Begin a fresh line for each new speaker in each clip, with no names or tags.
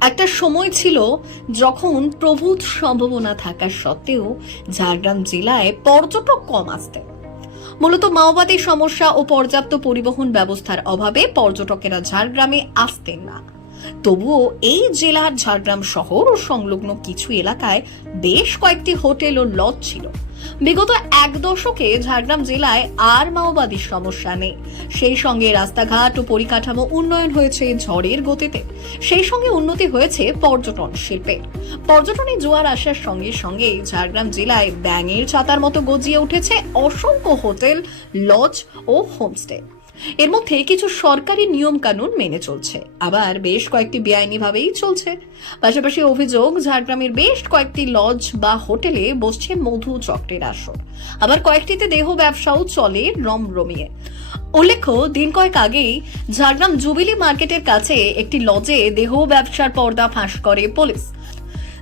একটা সময় ছিল যখন প্রভূত সম্ভাবনা থাকা সত্ত্বেও ঝাড়গ্রাম জেলায় পর্যটক কম আসতেন। মূলত মাওবাদী সমস্যা ও পর্যাপ্ত পরিবহন ব্যবস্থার অভাবে পর্যটকেরা ঝাড়গ্রামে আসতেন না। তবুও এই জেলার ঝাড়গ্রাম শহর ও সংলগ্ন কিছু এলাকায় বেশ কয়েকটি হোটেল ও লজ ছিল। বিগত এক দশকে ঝাড়গ্রাম জেলায় আর মাওবাদীর সমস্যা নেই। সেই সঙ্গে রাস্তাঘাট ও পরিকাঠামো উন্নয়ন হয়েছে ঝড়ের গতিতে। সেই সঙ্গে উন্নতি হয়েছে পর্যটন শিল্পে। পর্যটনে জোয়ার আসার সঙ্গে সঙ্গে ঝাড়গ্রাম জেলায় ব্যাঙের ছাতার মতো গজিয়ে উঠেছে অসংখ্য হোটেল, লজ ও হোমস্টে। এর মধ্যে কিছু সরকারি নিয়ম কানুন মেনে চলছে। আবার বেশ কয়েকটি বেআইনি ভাবেই চলছে। পাশাপাশি অভিযোগ, ঝাড়গ্রামের বেশ কয়েকটি লজ বা হোটেলে বসছে মধু চক্রের আসর। আবার কয়েকটিতে দেহ ব্যবসাও চলে রমরমিয়ে। উল্লেখ্য, দিন কয়েক আগেই ঝাড়গ্রাম জুবিলি মার্কেটের কাছে একটি লজে দেহ ব্যবসার পর্দা ফাঁস করে পুলিশ।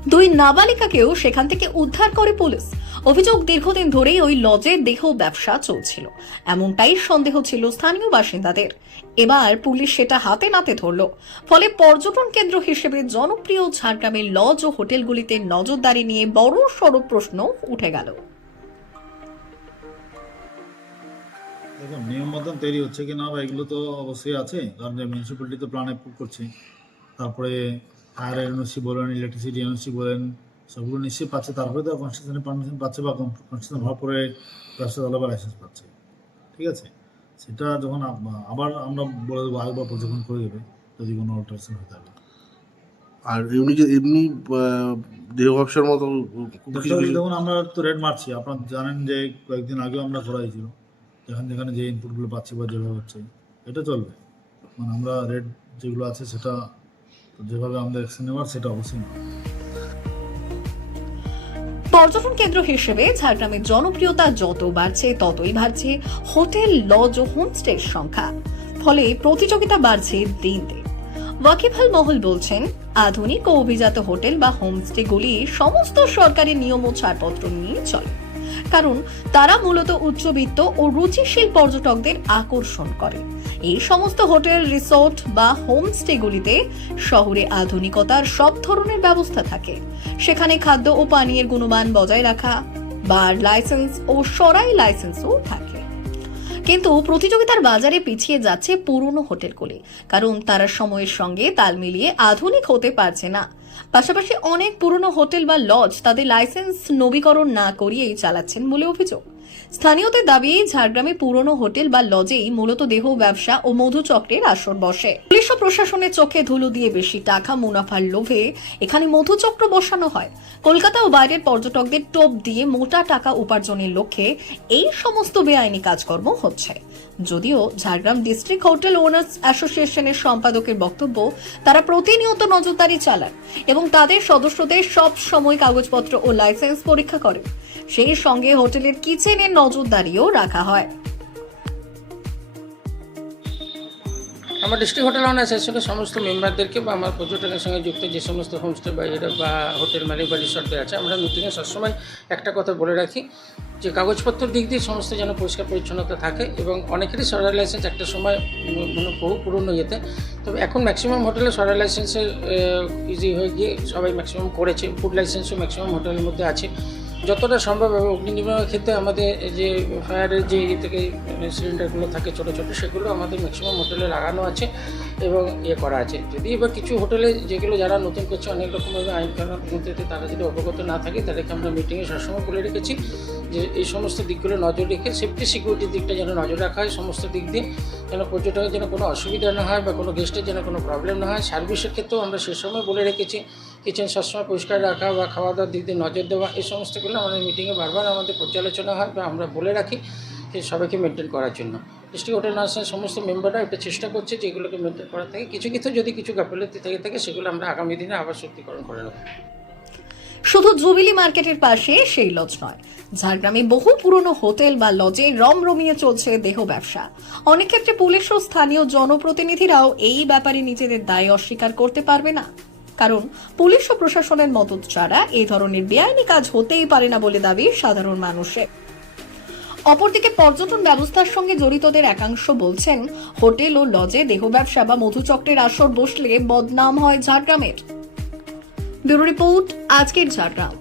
দুই নাবালিকাকেও সেখান থেকে উদ্ধার করে পুলিশ। অভিযোগ দীর্ঘদিন ধরেই ওই লজে দেহ ব্যবসা চলছিল। এমনটাই সন্দেহ ছিল স্থানীয় বাসিন্দাদের। এবার পুলিশ সেটা হাতে নাতে ধরল। ফলে পর্যটন কেন্দ্র হিসেবে জনপ্রিয় ঝাড়গ্রামের লজ ও হোটেলগুলিতে নজরদারি নিয়ে বড় সড় প্রশ্ন উঠে গেল।
দেখুন নিয়ম মতন তৈরি হচ্ছে কি না বা এগুলো তো অবশ্যই আছে। কারণ মিউনিসিপ্যালিটি তো প্ল্যান অ্যাপ্রুভ করছে। তারপরে ফায়ার এনওসি বলেন ইলেকট্রিসিটি এনওসি বলেন সবগুলো নিশ্চয়ই পাচ্ছে। তারপরে তো কনস্ট্রাকশনের পারমিশন পাচ্ছে বা কনস্ট্রাকশন হওয়ার পরে ব্যবসা চালাবার লাইসেন্স পাচ্ছে। ঠিক আছে? সেটা যখন আবার আমরা বলে দেবো আরেকবার পর্যবেক্ষণ করে দেবে যদি কোনো অল্টারেশন হয়ে থাকে
আর এমনি এমনি দেহ ব্যবসার মতো
দেখুন আমরা তো রেট মারছি। আপনারা জানেন যে কয়েকদিন আগেও আমরা করা হয়েছিল। যেখানে যেখানে যে ইনপুটগুলো পাচ্ছি বা যেভাবে হচ্ছে এটা চলবে। মানে আমরা রেট যেগুলো আছে সেটা যেভাবে আমাদের অ্যাকশন নেওয়ার সেটা অবশ্যই নেওয়া।
পর্যটন কেন্দ্র হিসেবে ঝাড়গ্রামের জনপ্রিয়তা যত বাড়ছে, ততই বাড়ছে হোটেল, লজ ও হোমস্টের সংখ্যা। ফলে প্রতিযোগিতা বাড়ছে দিন দিন। ওয়াকিফাল মহল বলছেন, আধুনিক ও অভিজাত হোটেল বা হোমস্টেগুলি সমস্ত সরকারি নিয়ম ও ছাড়পত্র নিয়ে চলে। কারণ তারা মূলত উচ্চবিত্ত ও রুচিশীল পর্যটকদের আকর্ষণ করে। এই সমস্ত হোটেল, রিসোর্ট বা হোমস্টেগুলিতে শহরে আধুনিকতার সব ধরনের ব্যবস্থা থাকে। সেখানে খাদ্য ও পানীয়ের গুণমান বজায় রাখা, বার লাইসেন্স ও সরাই লাইসেন্সও থাকে। কিন্তু প্রতিযোগিতার বাজারে পিছিয়ে যাচ্ছে পুরনো হোটেলগুলি, কারণ তারা সময়ের সঙ্গে তাল মিলিয়ে আধুনিক হতে পারছে না। পাশাপাশি অনেক পুরনো হোটেল বা লজ তাদের লাইসেন্স নবীকরণ না করিয়েই চালাচ্ছেন বলে অভিযোগ। স্থানীয়দের দাবি, ঝাড়গ্রামে পুরনো হোটেল বা লজেই মূলত দেহ, ব্যবসা ও মধুচক্রের আসর বসে। পুলিশ ও প্রশাসনের চোখে ধুলো দিয়ে বেশি টাকা মুনাফার লোভে এখানে মধুচক্র বসানো হয়। কলকাতা ও বাইরের পর্যটকদের টোপ দিয়ে মোটা টাকা উপার্জনের লক্ষ্যে এই সমস্ত বেআইনি কাজকর্ম হচ্ছে। যদিও ঝাড়গ্রাম ডিস্ট্রিক্ট হোটেল ওনার্স অ্যাসোসিয়েশনের সম্পাদকের বক্তব্য, তারা প্রতিনিয়ত নজরদারি চালান এবং তাদের সদস্যদের সব সময় কাগজপত্র ও লাইসেন্স পরীক্ষা করে সেই সঙ্গে হোটেলের কিচেনের নজরদারিও রাখা হয়।
আমার ডিস্ট্রিক্ট হোটেল অনার্স অ্যাসোসিয়েশনের সমস্ত মেম্বারদেরকে বা আমার পর্যটনের সঙ্গে যুক্ত যে সমস্ত হোমস্টে বা এটা বা হোটেল মালিক বা রিসর্টে আছে, আমরা মিটিংয়ে সবসময় একটা কথা বলে রাখি যে কাগজপত্রের দিক দিয়ে সমস্ত যেন পরিষ্কার পরিচ্ছন্নতা থাকে এবং অনেকেরই সরার লাইসেন্স একটা সময় মানে বহু পুরনো ইয়েতে তবে এখন ম্যাক্সিমাম হোটেলে সরার লাইসেন্সের ইজি হয়ে গিয়ে সবাই ম্যাক্সিমাম করেছে ফুড লাইসেন্সও ম্যাক্সিমাম হোটেলের মধ্যে আছে। যতটা সম্ভব অগ্নি নির্বাহের ক্ষেত্রে আমাদের যে ফায়ারের যে ইয়ে থেকে সিলিন্ডারগুলো থাকে ছোটো ছোটো, সেগুলো আমাদের ম্যাক্সিমাম হোটেলে লাগানো আছে এবং ইয়ে করা আছে। যদি এবার কিছু হোটেলে যেগুলো যারা নতুন করছে, অনেক রকমভাবে আইন কানুন মধ্যে তারা যদি অবগত না থাকে, তাদেরকে আমরা মিটিংয়ে সবসময় বলে রেখেছি যে এই সমস্ত দিকগুলো নজর রেখে সেফটি সিকিউরিটির দিকটা যেন নজর রাখা হয় সমস্ত দিক দিয়ে, যেন পর্যটকের যেন কোনো অসুবিধা না হয় বা কোনো গেস্টের যেন কোনো প্রবলেম না হয়। সার্ভিসের ক্ষেত্রেও আমরা সে সময় বলে রেখেছি কিচেন সবসময় পরিষ্কার রাখা বা খাওয়া দাওয়ার দিক দিয়ে নজর দেওয়া, এই সমস্তগুলো আমাদের মিটিংয়ে বারবার আমাদের পর্যালোচনা হয় বা আমরা বলে রাখি যে সবাইকে মেনটেন করার জন্য। ডিস্ট্রিক্ট হোটেল নার্সের সমস্ত মেম্বাররা এটা চেষ্টা করছে যে এগুলোকে মেনটেন করার থেকে কিছু কিছু যদি কিছু গাফিলতি থেকে থাকে সেগুলো আমরা আগামী দিনে আবার সত্যিকরণ করে নেব।
শুধু জুবিলি মার্কেটের পাশে সেই লজ নয়, ঝাড়গ্রামে বহু পুরনো হোটেল বা লজে রমরমিয়ে চলছে দেহ ব্যবসা। অনেক ক্ষেত্রে পুলিশ ও স্থানীয় জনপ্রতিনিধিরাও এই ব্যাপারে নিজেদের দায় অস্বীকার করতে পারবে না। কারণ পুলিশ ও প্রশাসনের মদত ছাড়া এই ধরনের বেআইনি কাজ হতেই পারে না বলে দাবি সাধারণ মানুষের অপরদিকে পর্যটন ব্যবস্থার সঙ্গে জড়িতদের একাংশ বলছেন, হোটেল ও লজে দেহ ব্যবসা বা মধুচক্রের আসর বসলে বদনাম হয় ঝাড়গ্রামের। ব্যুরো রিপোর্ট, আজকের ঝাড়গ্রাম।